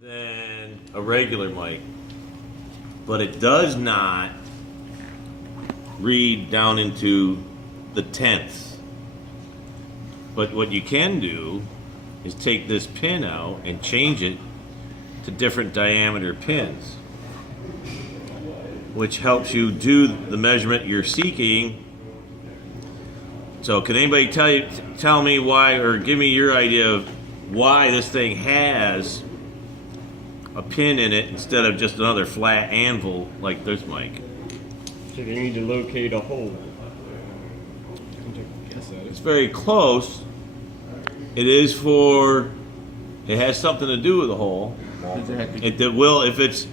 than a regular mic, but it does not read down into the tenths. But what you can do is take this pin out and change it to different diameter pins, which helps you do the measurement you're seeking. So can anybody tell me why, or give me your idea of why this thing has a pin in it instead of just another flat anvil like this mic? So they need to locate a hole. It's very close. It is for, it has something to do with the hole. Exactly. It will if it's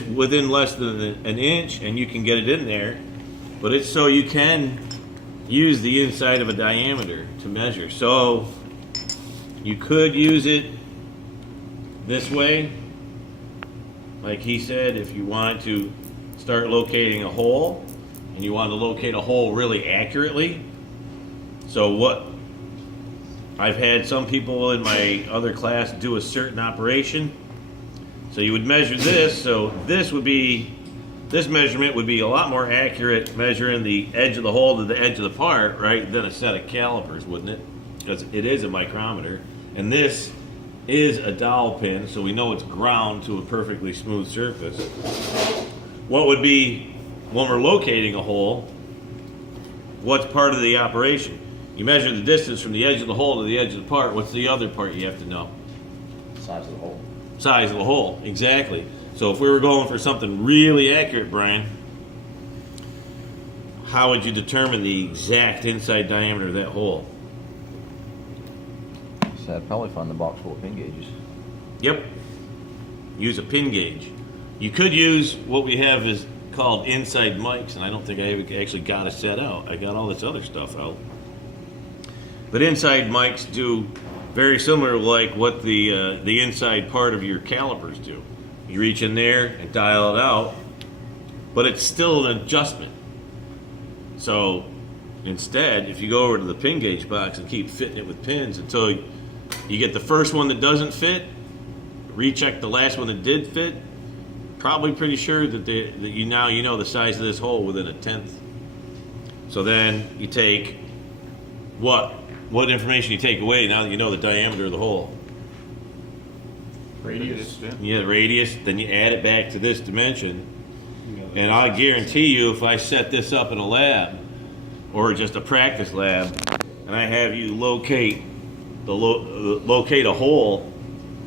within less than an inch and you can get it in there, but it's so you can use the inside of a diameter to measure. So you could use it this way, like he said, if you wanted to start locating a hole and you wanted to locate a hole really accurately. So what I've had some people in my other class do a certain operation. So you would measure this, so this measurement would be a lot more accurate measuring the edge of the hole to the edge of the part, right, than a set of calipers, wouldn't it? Because it is a micrometer. And this is a dowel pin, so we know it's ground to a perfectly smooth surface. What would be, when we're locating a hole, what's part of the operation? You measure the distance from the edge of the hole to the edge of the part. What's the other part you have to know? Size of the hole. Size of the hole, exactly. So if we were going for something really accurate, Brian, how would you determine the exact inside diameter of that hole? So I'd probably find the box full of pin gauges. Yep. Use a pin gauge. You could use what we have is called inside mics, and I don't think I actually got a set out. I got all this other stuff out. But inside mics do very similar like what the inside part of your calipers do. You reach in there and dial it out, but it's still an adjustment. So instead, if you go over to the pin gauge box and keep fitting it with pins until you get the first one that doesn't fit, recheck the last one that did fit, probably pretty sure that you know the size of this hole within a tenth. So then you take what information you take away now that you know the diameter of the hole? Radius. Yeah, radius. Then you add it back to this dimension. And I guarantee you, if I set this up in a lab or just a practice lab, and I have you locate a hole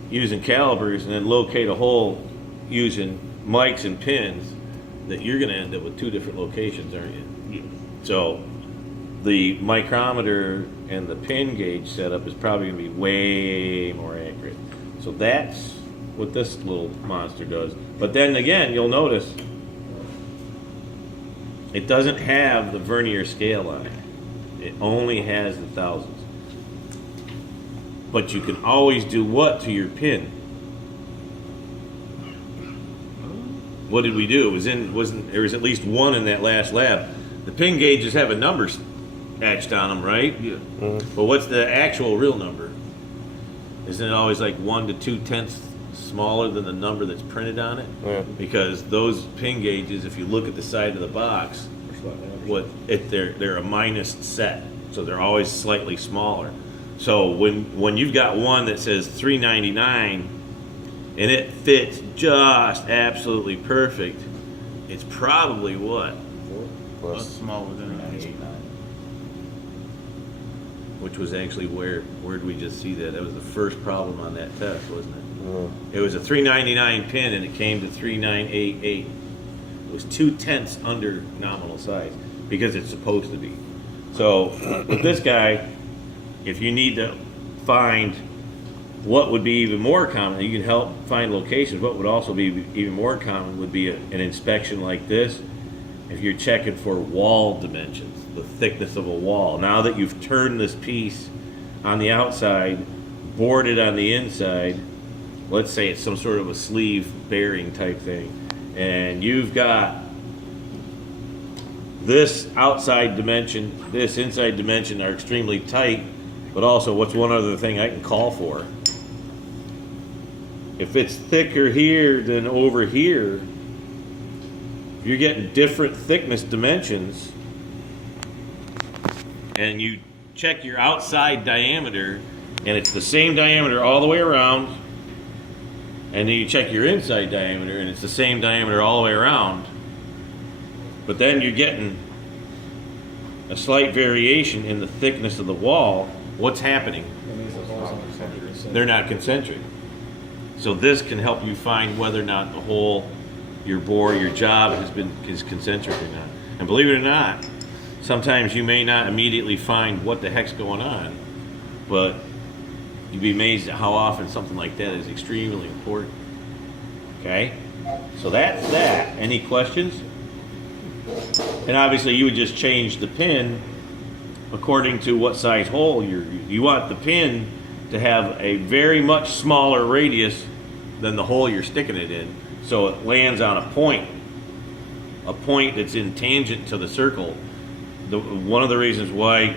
using calipers and then locate a hole using mics and pins, that you're going to end up with two different locations, aren't you? Yeah. So the micrometer and the pin gauge setup is probably going to be way more accurate. So that's what this little monster does. But then again, you'll notice it doesn't have the vernier scale on it. It only has the thousandths. But you can always do what to your pin? What did we do? There was at least one in that last lab. The pin gauges have a number etched on them, right? Yeah. But what's the actual real number? Isn't it always like 1 to 2/10 smaller than the number that's printed on it? Yeah. Because those pin gauges, if you look at the side of the box, they're a minus set, so they're always slightly smaller. So when you've got one that says 399 and it fits just absolutely perfect, it's probably what? Plus. Smaller than that. Which was actually where did we just see that? That was the first problem on that test, wasn't it? Yeah. It was a 399 pin and it came to 3988. It was 2/10 under nominal size because it's supposed to be. So with this guy, if you need to find what would be even more common, you can help find locations. What would also be even more common would be an inspection like this. If you're checking for wall dimensions, the thickness of a wall. Now that you've turned this piece on the outside, bored it on the inside, let's say it's some sort of a sleeve bearing type thing, and you've got this outside dimension, this inside dimension are extremely tight, but also what's one other thing I can call for? if it's thicker here than over here, you're getting different thickness dimensions, and you check your outside diameter, and it's the same diameter all the way around, and then you check your inside diameter, and it's the same diameter all the way around, but then you're getting a slight variation in the thickness of the wall. What's happening? They're not concentric. So this can help you find whether or not the hole, your bore, your job is concentric or not. And believe it or not, sometimes you may not immediately find what the heck's going on, but you'd be amazed at how often something like that is extremely important. Okay? So that's that. Any questions? And obviously you would just change the pin according to what size hole you want the pin to have a very much smaller radius than the hole you're sticking it in, so it lands on a point that's in tangent to the circle. One of the reasons why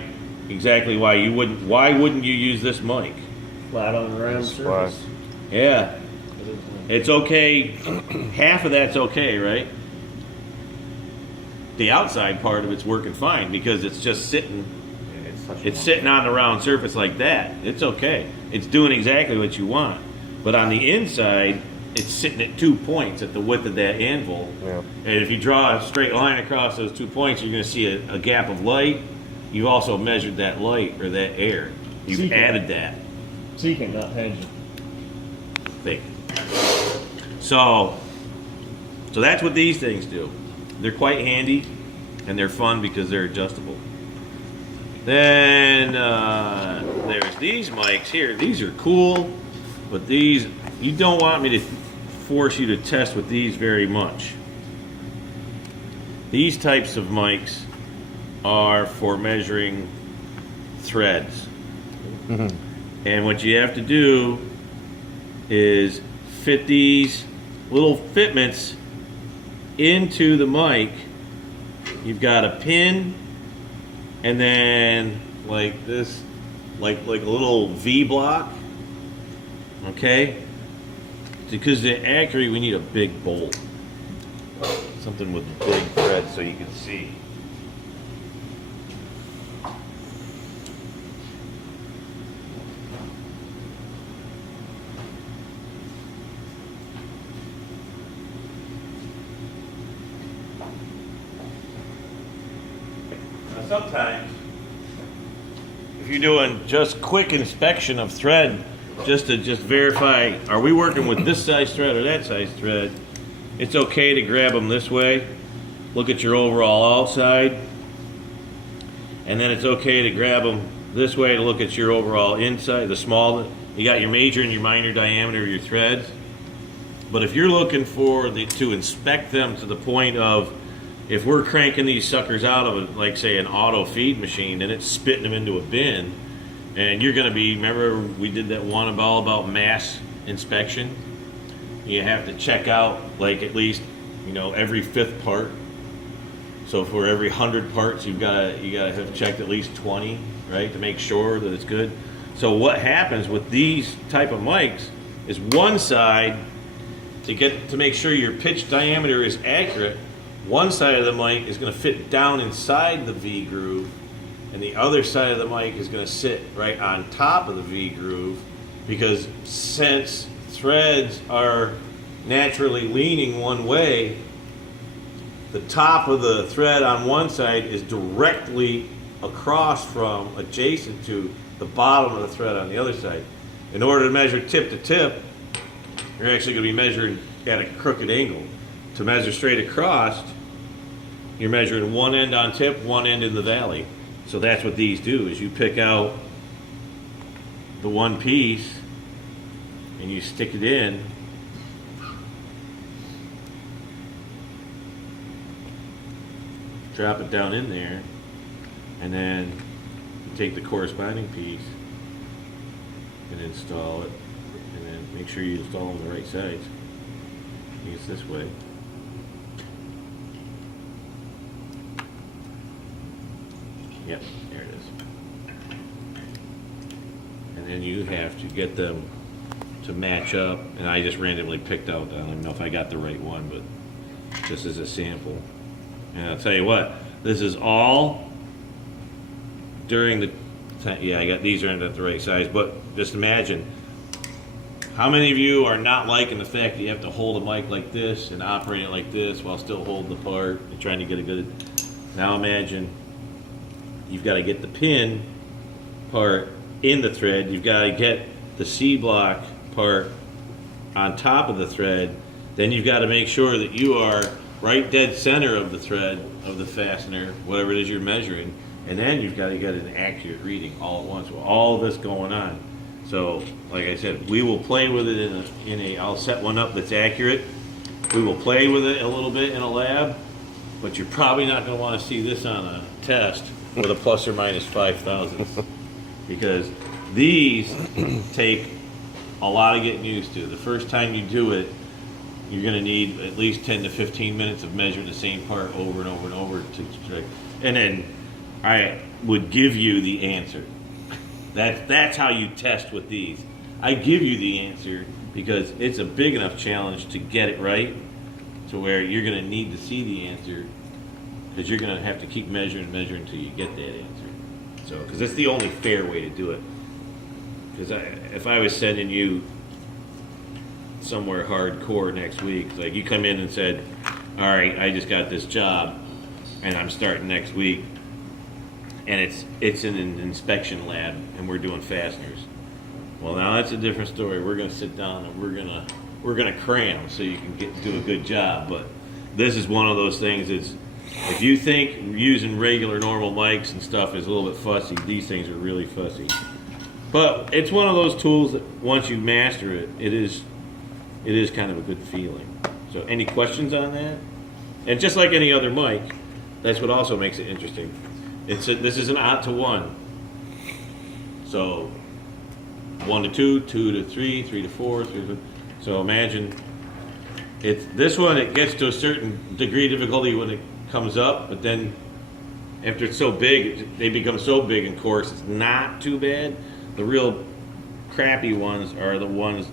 wouldn't you use this mic? Flat on the round surface. Yeah, it's okay. Half of that's okay, right? The outside part of it's working fine because it's just sitting. It's sitting on the round surface like that. It's okay. It's doing exactly what you want. But on the inside, it's sitting at 2 points at the width of that anvil. Yeah. And if you draw a straight line across those 2 points, you're going to see a gap of light. You've also measured that light or that air. You've added that. Secant, not tangent. Thing. So that's what these things do. They're quite handy, and they're fun because they're adjustable. Then there's these mics here. These are cool, but these, you don't want me to force you to test with these very much. These types of mics are for measuring threads. And what you have to do is fit these little fitments into the mic. You've got a pin, and then like this, like a little V block. Okay? Because to accurate, we need a big bolt. Something with big threads so you can see. Sometimes, if you're doing just quick inspection of thread, just to verify, are we working with this size thread or that size thread, it's okay to grab them this way, look at your overall outside, and then it's okay to grab them this way to look at your overall inside, the small, you got your major and your minor diameter of your threads. But if you're looking to inspect them to the point of, if we're cranking these suckers out of, like say, an auto feed machine, and it's spitting them into a bin, and you're going to be, remember we did that one all about mass inspection? You have to check out like at least, every 5th part. So for every 100 parts, you gotta have checked at least 20, right, to make sure that it's good. So what happens with these type of mics is one side, to make sure your pitch diameter is accurate, one side of the mic is going to fit down inside the V groove, and the other side of the mic is going to sit right on top of the V groove, because since threads are naturally leaning one way, the top of the thread on one side is directly adjacent to the bottom of the thread on the other side. In order to measure tip to tip, you're actually going to be measuring at a crooked angle. To measure straight across, you're measuring one end on tip, one end in the valley. So that's what these do, is you pick out the one piece and you stick it in. Drop it down in there, and then you take the corresponding piece and install it, and then make sure you install them the right size. It's this way. Yep, there it is. And then you have to get them to match up, and I just randomly picked out, I don't even know if I got the right one, but just as a sample. And I'll tell you what, this is all during the time, yeah, I got these are not the right size, but just imagine, how many of you are not liking the fact that you have to hold a mic like this and operate it like this while still holding the part and trying to get a good, now imagine you've got to get the pin part in the thread, you've got to get the C block part on top of the thread, then you've got to make sure that you are right dead center of the thread of the fastener, whatever it is you're measuring, and then you've got to get an accurate reading all at once with all this going on. So, like I said, we will play with it in a I'll set one up that's accurate. We will play with it a little bit in a lab, but you're probably not going to want to see this on a test with a plus or minus 5,000 because these take a lot of getting used to. The first time you do it, you're going to need at least 10 to 15 minutes of measuring the same part over and over and over and then I would give you the answer. That's how you test with these. I give you the answer because it's a big enough challenge to get it right to where you're going to need to see the answer because you're going to have to keep measuring until you get that answer. So, because that's the only fair way to do it. Because if I was sending you somewhere hardcore next week, like you come in and said, all right, I just got this job and I'm starting next week, and it's in an inspection lab and we're doing fasteners. Well, now that's a different story. We're going to sit down and we're gonna cram so you can do a good job. But this is one of those things. It's if you think using regular normal mics and stuff is a little bit fussy, these things are really fussy. But it's one of those tools that once you master it, it is kind of a good feeling. So, any questions on that? And just like any other mic, that's what also makes it interesting. This is an odd to 1. So 1 to 2, 2 to 3, 3 to 4, 3 to. So imagine this one. It gets to a certain degree of difficulty when it comes up, but then after it's so big, they become so big and coarse. It's not too bad. The real crappy ones are the ones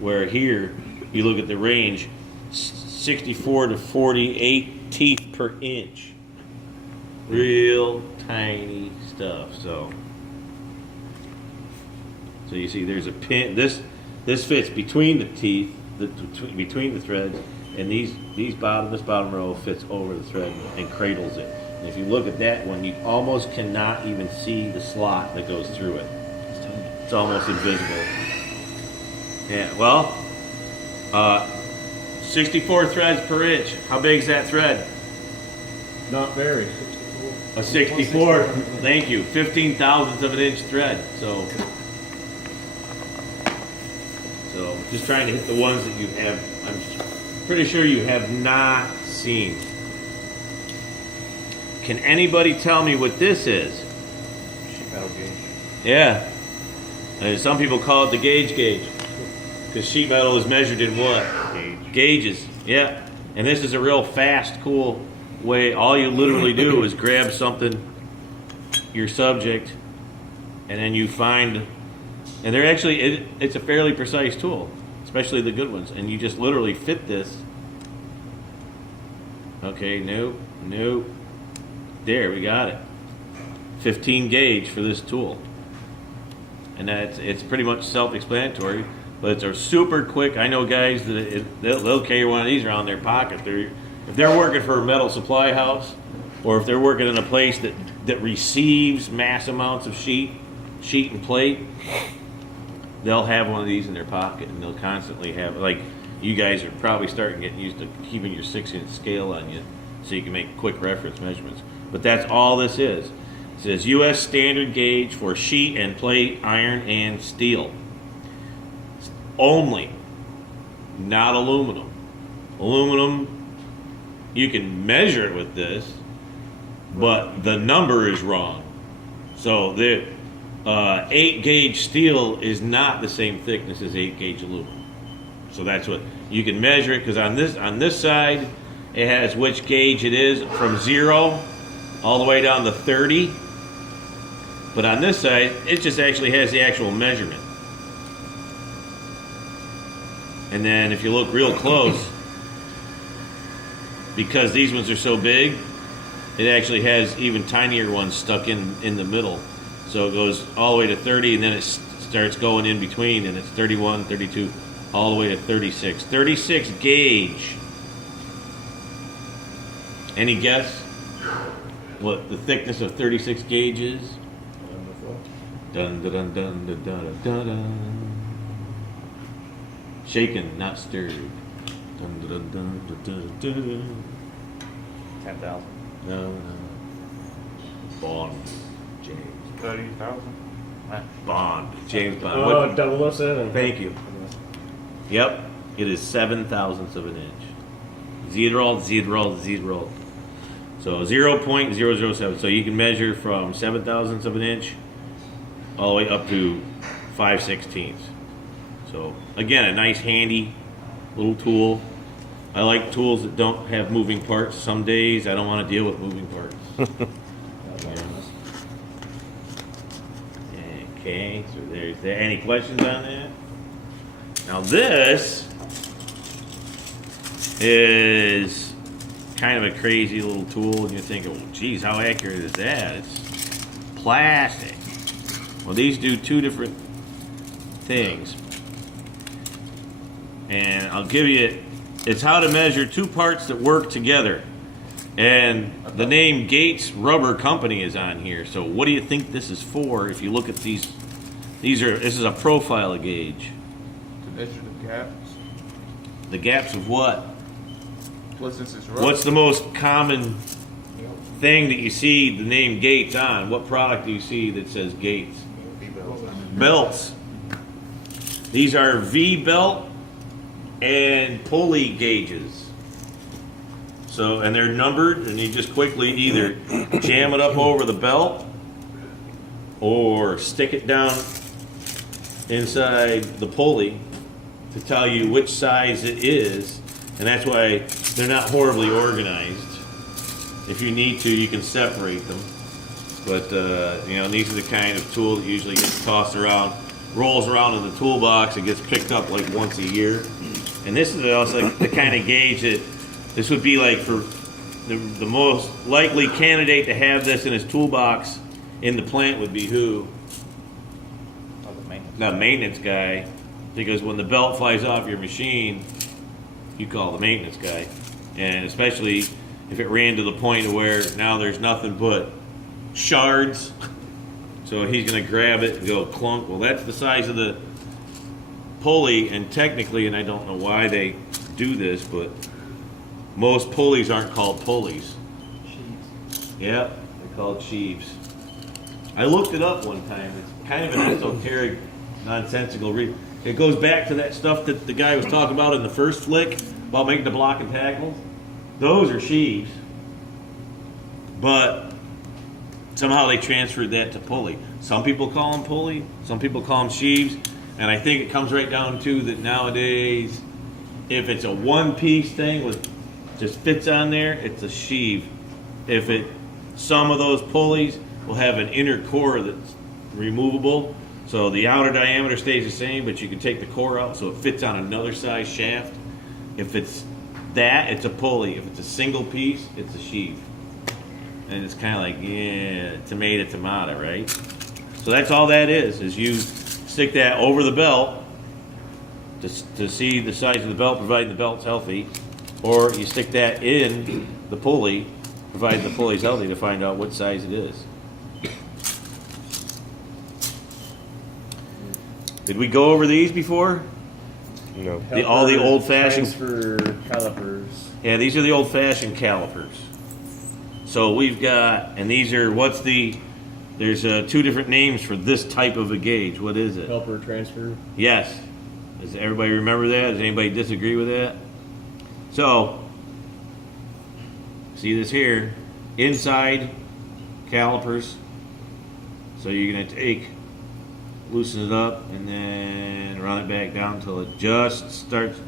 where here you look at the range, 64 to 48 teeth per inch. Real tiny stuff. So you see there's a pin. This fits between the teeth, between the threads, and this bottom row fits over the thread and cradles it. And if you look at that one, you almost cannot even see the slot that goes through it. It's almost invisible. Yeah, well, 64 threads per inch. How big is that thread? Not very. A 64. Thank you. 15 thousandths of an inch thread. So just trying to hit the ones that you have. I'm pretty sure you have not seen. Can anybody tell me what this is? Sheet metal gauge. Yeah. And some people call it the gauge. Because sheet metal is measured in what? Gauges. Yeah. And this is a real fast, cool way. All you literally do is grab something, your subject, and then you find, and they're actually, it's a fairly precise tool, especially the good ones. And you just literally fit this. Okay, nope. There, we got it. 15 gauge for this tool. And it's pretty much self-explanatory, but it's a super quick. I know guys that they'll carry one of these around their pocket. If they're working for a metal supply house, or if they're working in a place that receives mass amounts of sheet and plate, they'll have one of these in their pocket, and they'll constantly have, like, you guys are probably starting getting used to keeping your 6-inch scale on you so you can make quick reference measurements. But that's all this is. It says U.S. standard gauge for sheet and plate, iron and steel. Only, not aluminum. Aluminum, you can measure it with this, but the number is wrong. So the 8 gauge steel is not the same thickness as 8 gauge aluminum. So that's what you can measure it, because on this side it has which gauge it is from 0 all the way down to 30. But on this side, it just actually has the actual measurement. And then if you look real close, because these ones are so big, it actually has even tinier ones stuck in the middle. So it goes all the way to 30, and then it starts going in between, and it's 31, 32, all the way to 36. 36 gauge. Any guess what the thickness of 36 gauge is? Dun dun dun dun dun dun dun dun. Shaken, not stirred. Dun dun dun dun dun dun dun. 10,000. No. Bond. James. 30,000. Bond. James Bond. Oh, What- 007. Thank you. Yep. It is 7/1000th of an inch. 0.000. So 0.007. So you can measure from 7/1000th of an inch all the way up to 5/16. So again, a nice handy little tool. I like tools that don't have moving parts. Some days I don't want to deal with moving parts. Okay, so there's that. Any questions on that? Now this is kind of a crazy little tool, and you're thinking, well, geez, how accurate is that? It's plastic. Well, these do two different things. And I'll give you, it's how to measure two parts that work together. And the name Gates Rubber Company is on here. So what do you think this is for? If you look at these this is a profile gauge. To measure the gaps. The gaps of what? Well, since it's rubber. What's the most common thing that you see the name Gates on? What product do you see that says Gates? Belts. These are V-belt and pulley gauges. So, and they're numbered, and you just quickly either jam it up over the belt or stick it down inside the pulley to tell you which size it is. And that's why they're not horribly organized. If you need to, you can separate them. But, these are the kind of tool that usually gets tossed around, rolls around in the toolbox, and gets picked up like once a year. And this is also like the kind of gauge that this would be like for the most likely candidate to have this in his toolbox in the plant would be who? Oh, the maintenance. The maintenance guy. Because when the belt flies off your machine, you call the maintenance guy. And especially if it ran to the point of where now there's nothing but shards. So he's going to grab it and go clunk. Well, that's the size of the pulley, and technically, and I don't know why they do this, but most pulleys aren't called pulleys. Yep, they're called sheaves. I looked it up one time. It's kind of an esoteric, nonsensical read. It goes back to that stuff that the guy was talking about in the first flick about making the block and tackles. Those are sheaves, but somehow they transferred that to pulley. Some people call them pulley, some people call them sheaves, and I think it comes right down to that nowadays, if it's a one-piece thing with just fits on there, it's a sheave. Some of those pulleys will have an inner core that's removable, so the outer diameter stays the same, but you can take the core out so it fits on another size shaft. If it's that, it's a pulley. If it's a single piece, it's a sheave. And it's kind of like, yeah, tomato, right? So that's all that is you stick that over the belt to see the size of the belt, providing the belt's healthy, or you stick that in the pulley, providing the pulley's healthy, to find out what size it is. Did we go over these before? No. All the old-fashioned... Transfer calipers. Yeah, these are the old-fashioned calipers. So we've got, and these are, there's two different names for this type of a gauge. What is it? Caliper transfer. Yes. Does everybody remember that? Does anybody disagree with that? So, see this here? Inside calipers. So you're going to loosen it up, and then run it back down until it just starts.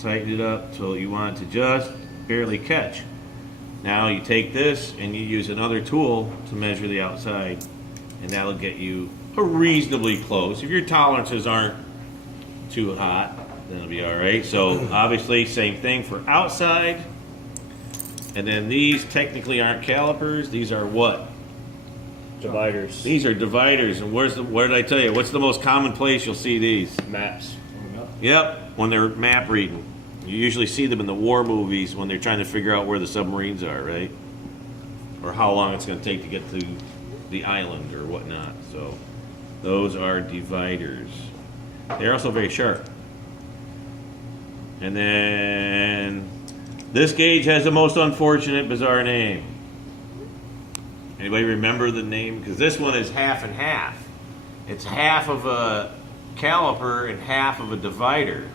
Tighten it up till you want it to just barely catch. Now you take this and you use another tool to measure the outside, and that'll get you reasonably close. If your tolerances aren't too hot, then it'll be all right. So obviously, same thing for outside. And then these technically aren't calipers. These are what? Dividers. These are dividers. And where did I tell you? What's the most common place you'll see these? Maps. Yep, when they're map reading. You usually see them in the war movies when they're trying to figure out where the submarines are, right? Or how long it's going to take to get to the island or whatnot. So those are dividers. They're also very sharp. And then this gauge has the most unfortunate, bizarre name. Anybody remember the name? Because this one is half and half. It's half of a caliper and half of a divider.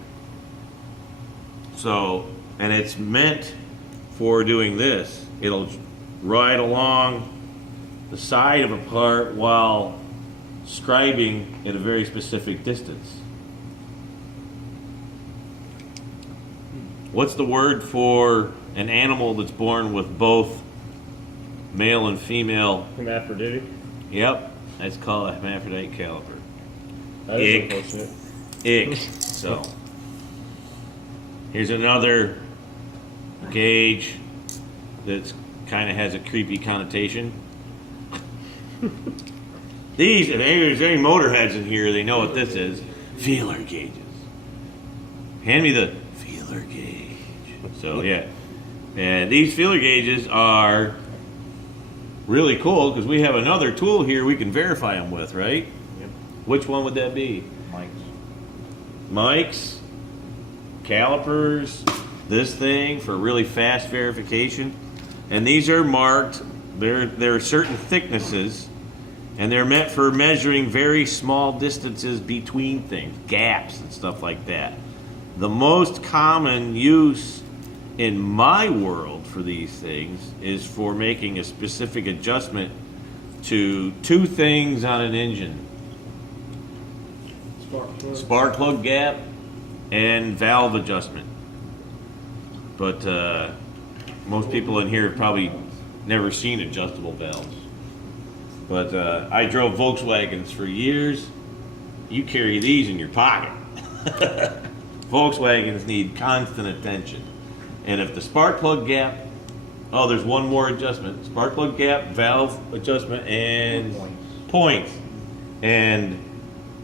So, and it's meant for doing this. It'll ride along the side of a part while scribing at a very specific distance. What's the word for an animal that's born with both male and female? Hermaphroditic. Yep, that's called a hermaphrodite caliper. That is Ick. unfortunate. Ick. So, here's another gauge that kind of has a creepy connotation. These, if there's any motorheads in here, they know what this is. Feeler gauges. Hand me the feeler gauge. So, yeah. And these feeler gauges are really cool because we have another tool here we can verify them with, right? Yep. Which one would that be? Mike's, calipers, this thing for really fast verification. And these are marked, there are certain thicknesses, and they're meant for measuring very small distances between things, gaps and stuff like that. The most common use in my world for these things is for making a specific adjustment to two things on an engine. Spark plug gap and valve adjustment. But most people in here have probably never seen adjustable valves. But I drove Volkswagens for years. You carry these in your pocket. Volkswagens need constant attention. And if the spark plug gap, oh, there's one more adjustment. Spark plug gap, valve adjustment, and points. And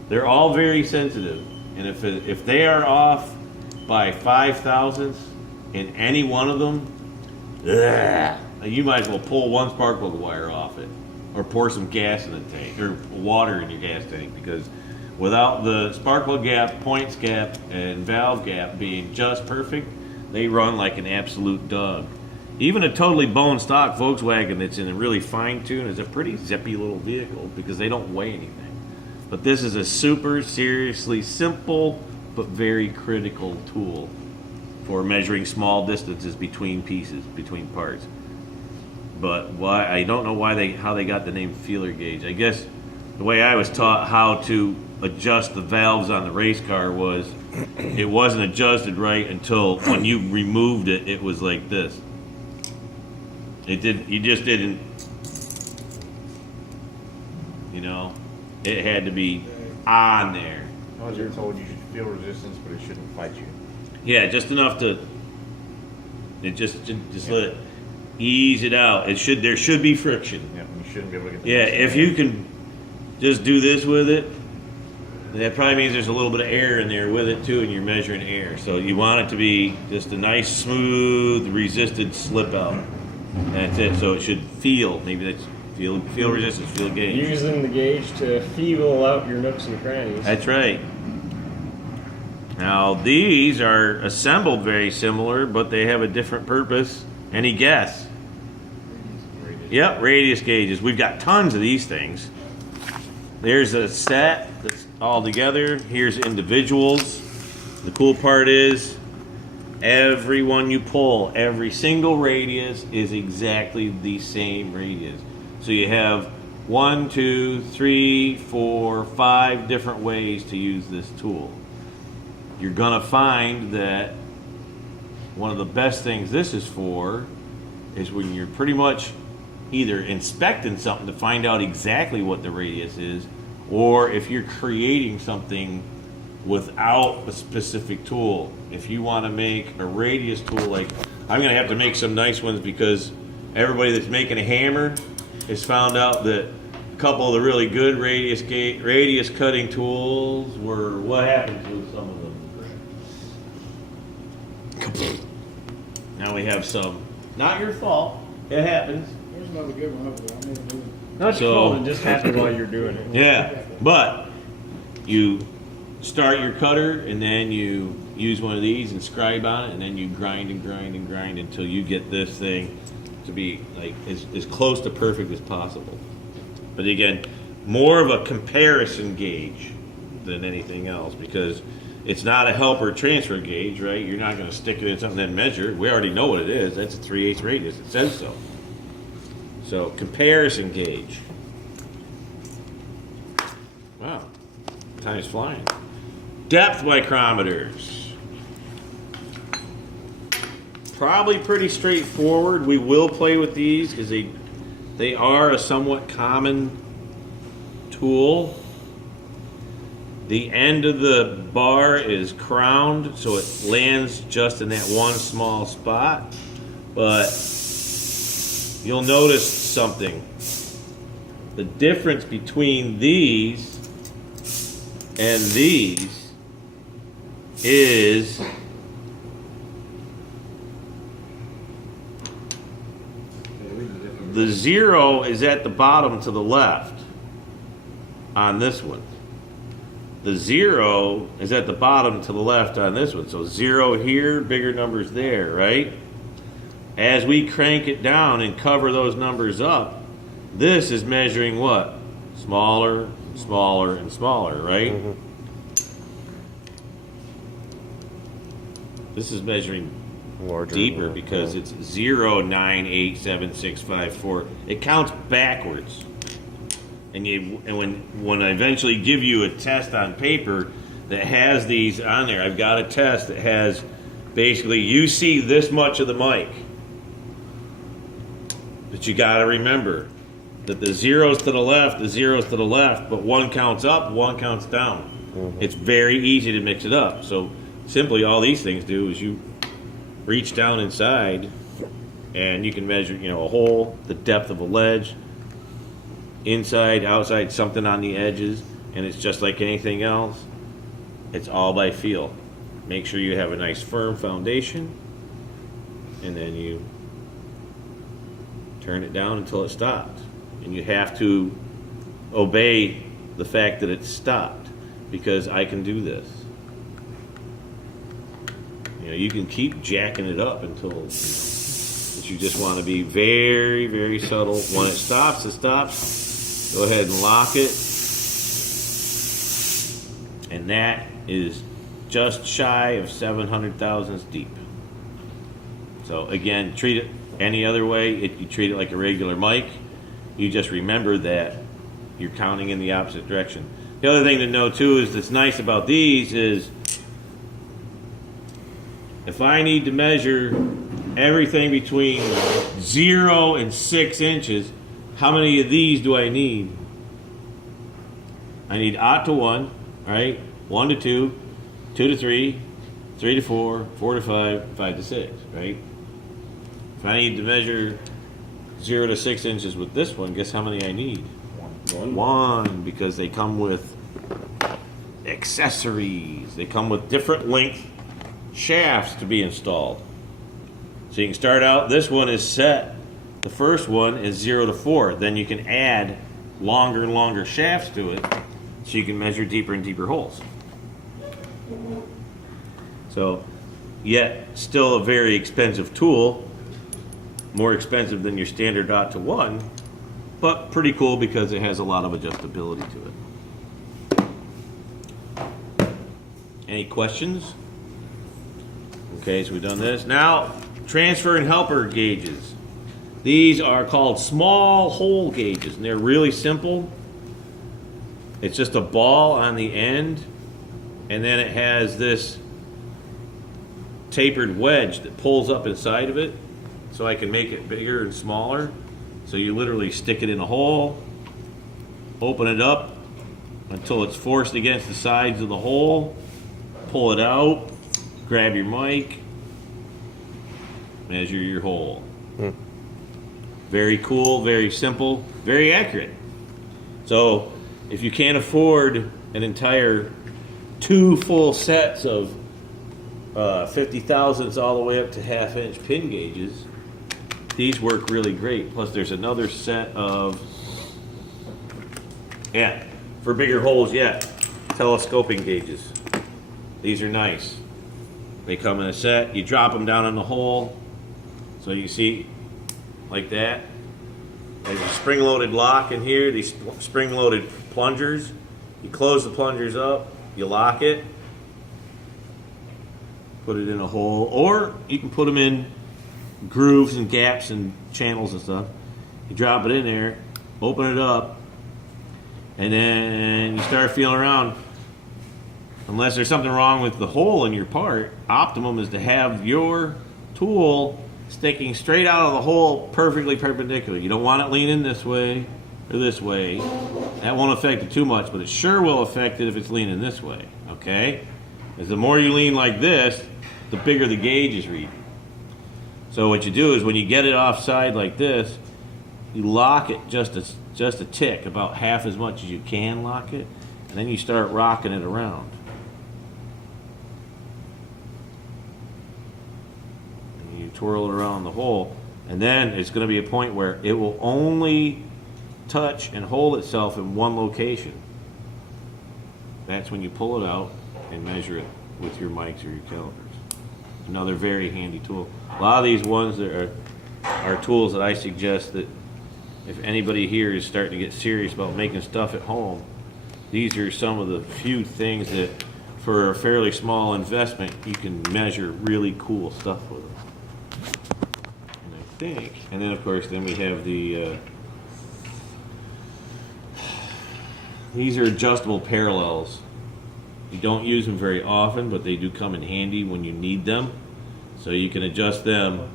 they're all very sensitive, and if they are off by 5 thousandths in any one of them, you might as well pull one spark plug wire off it, or pour some gas in the tank, or water in your gas tank, because without the spark plug gap, points gap, and valve gap being just perfect, they run like an absolute dog. Even a totally bone stock Volkswagen that's in a really fine tune is a pretty zippy little vehicle because they don't weigh anything. But this is a super seriously simple but very critical tool for measuring small distances between pieces, between parts. But why, I don't know how they got the name feeler gauge. I guess the way I was taught how to adjust the valves on the race car was it wasn't adjusted right until when you removed it, it was like this. You just didn't, it had to be on there. I was told you should feel resistance, but it shouldn't fight you. Yeah, just enough to, just let it ease it out. There should be friction. Yeah, you shouldn't be able to get Yeah, if you can just do this with it, that probably means there's a little bit of air in there with it too, and you're measuring air. So you want it to be just a nice, smooth, resisted slip out. That's it. So it should feel. Maybe that's feel resistance, feel gauge. Using the gauge to feel out your nooks and crannies. That's right. Now these are assembled very similar, but they have a different purpose. Any guess? Yep, radius gauges. We've got tons of these things. There's a set that's all together. Here's individuals. The cool part is every one you pull, every single radius is exactly the same radius. So you have 1, 2, 3, 4, 5 different ways to use this tool. You're gonna find that one of the best things this is for is when you're pretty much either inspecting something to find out exactly what the radius is, or if you're creating something without a specific tool. If you want to make a radius tool, like I'm going to have to make some nice ones because everybody that's making a hammer has found out that a couple of the really good radius cutting tools were what happens with some of them. Now we have some. Not your fault. It happens. There's another good one over there. I need to do it. Not your So- fault. It just happened while you're doing it. Yeah, but you start your cutter and then you use one of these and scribe on it, and then you grind and grind and grind until you get this thing to be like as close to perfect as possible. But again, more of a comparison gauge than anything else because it's not a helper transfer gauge, right? You're not going to stick it in something and measure. We already know what it is. That's a 3/8 radius. It says so. So comparison gauge. Wow, time's flying. Depth micrometers. Probably pretty straightforward. We will play with these because they are a somewhat common tool. The end of the bar is crowned, so it lands just in that one small spot. But you'll notice something. The difference between these and these is the 0 is at the bottom to the left on this one. The 0 is at the bottom to the left on this one. So 0 here, bigger numbers there, right? As we crank it down and cover those numbers up, this is measuring what? Smaller, smaller, and smaller, right? Mm-hmm. This is measuring Larger. deeper because it's 0, 9, 8, 7, 6, 5, 4. It counts backwards. And when I eventually give you a test on paper that has these on there, I've got a test that has basically you see this much of the mic. But you got to remember that the 0's to the left, the 0's to the left, but one counts up, one counts down. Mm-hmm. It's very easy to mix it up. So simply all these things do is you reach down inside and you can measure, a hole, the depth of a ledge, inside, outside, something on the edges, and it's just like anything else. It's all by feel. Make sure you have a nice firm foundation, and then you turn it down until it stops. And you have to obey the fact that it's stopped, because I can do this. You can keep jacking it up until but you just want to be very, very subtle. When it stops, it stops. Go ahead and lock it. And that is just shy of 700 thousandths deep. So again, treat it any other way. You treat it like a regular mic. You just remember that you're counting in the opposite direction. The other thing to know too is that's nice about these is if I need to measure everything between 0 and 6 inches, how many of these do I need? I need 0 to 1, right? 1 to 2, 2 to 3, 3 to 4, 4 to 5, 5 to 6, right? If I need to measure 0 to 6 inches with this one, guess how many I need? One, because they come with accessories. They come with different length shafts to be installed. So you can start out, this one is set. The first one is 0 to 4. Then you can add longer and longer shafts to it so you can measure deeper and deeper holes. So, yet still a very expensive tool, more expensive than your standard 0 to 1, but pretty cool because it has a lot of adjustability to it. Any questions? Okay, so we've done this. Now, transfer and helper gauges. These are called small hole gauges, and they're really simple. It's just a ball on the end, and then it has this tapered wedge that pulls up inside of it, so I can make it bigger and smaller. So you literally stick it in a hole, open it up until it's forced against the sides of the hole, pull it out, grab your mic, measure your hole. Very cool, very simple, very accurate. So if you can't afford an entire 2 full sets of 50 thousandths all the way up to 1/2 inch pin gauges, these work really great. Plus there's another set of, for bigger holes yet, telescoping gauges. These are nice. They come in a set. You drop them down in the hole, so you see, like that. There's a spring-loaded lock in here. These spring-loaded plungers. You close the plungers up. You lock it. Put it in a hole, or you can put them in grooves and gaps and channels and stuff. You drop it in there, open it up, and then you start feeling around. Unless there's something wrong with the hole in your part, optimum is to have your tool sticking straight out of the hole perfectly perpendicular. You don't want it leaning this way or this way. That won't affect it too much, but it sure will affect it if it's leaning this way, okay? Because the more you lean like this, the bigger the gauge is reading. So what you do is when you get it offside like this, you lock it just a tick, about half as much as you can lock it, and then you start rocking it around. And you twirl it around the hole, and then it's going to be a point where it will only touch and hold itself in one location. That's when you pull it out and measure it with your mics or your calipers. Another very handy tool. A lot of these ones that are tools that I suggest that if anybody here is starting to get serious about making stuff at home, these are some of the few things that for a fairly small investment you can measure really cool stuff with them. And I think, and then of course then we have the these are adjustable parallels. You don't use them very often, but they do come in handy when you need them. So you can adjust them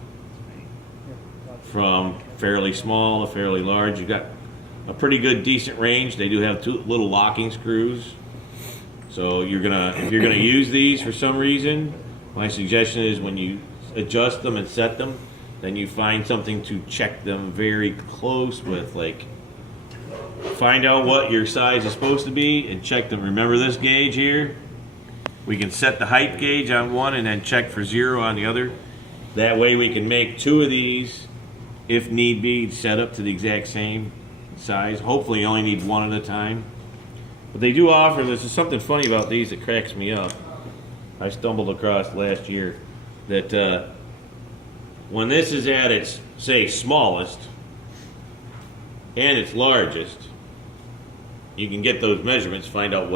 from fairly small to fairly large. You've got a pretty good, decent range. They do have 2 little locking screws. So if you're gonna use these for some reason, my suggestion is when you adjust them and set them, then you find something to check them very close with, like find out what your size is supposed to be and check them. Remember this gauge here? We can set the height gauge on one and then check for 0 on the other. That way we can make 2 of these, if need be, set up to the exact same size. Hopefully you only need 1 at a time. But they do offer, there's something funny about these that cracks me up. I stumbled across last year that when this is at its, say, smallest and its largest, you can get those measurements, find out what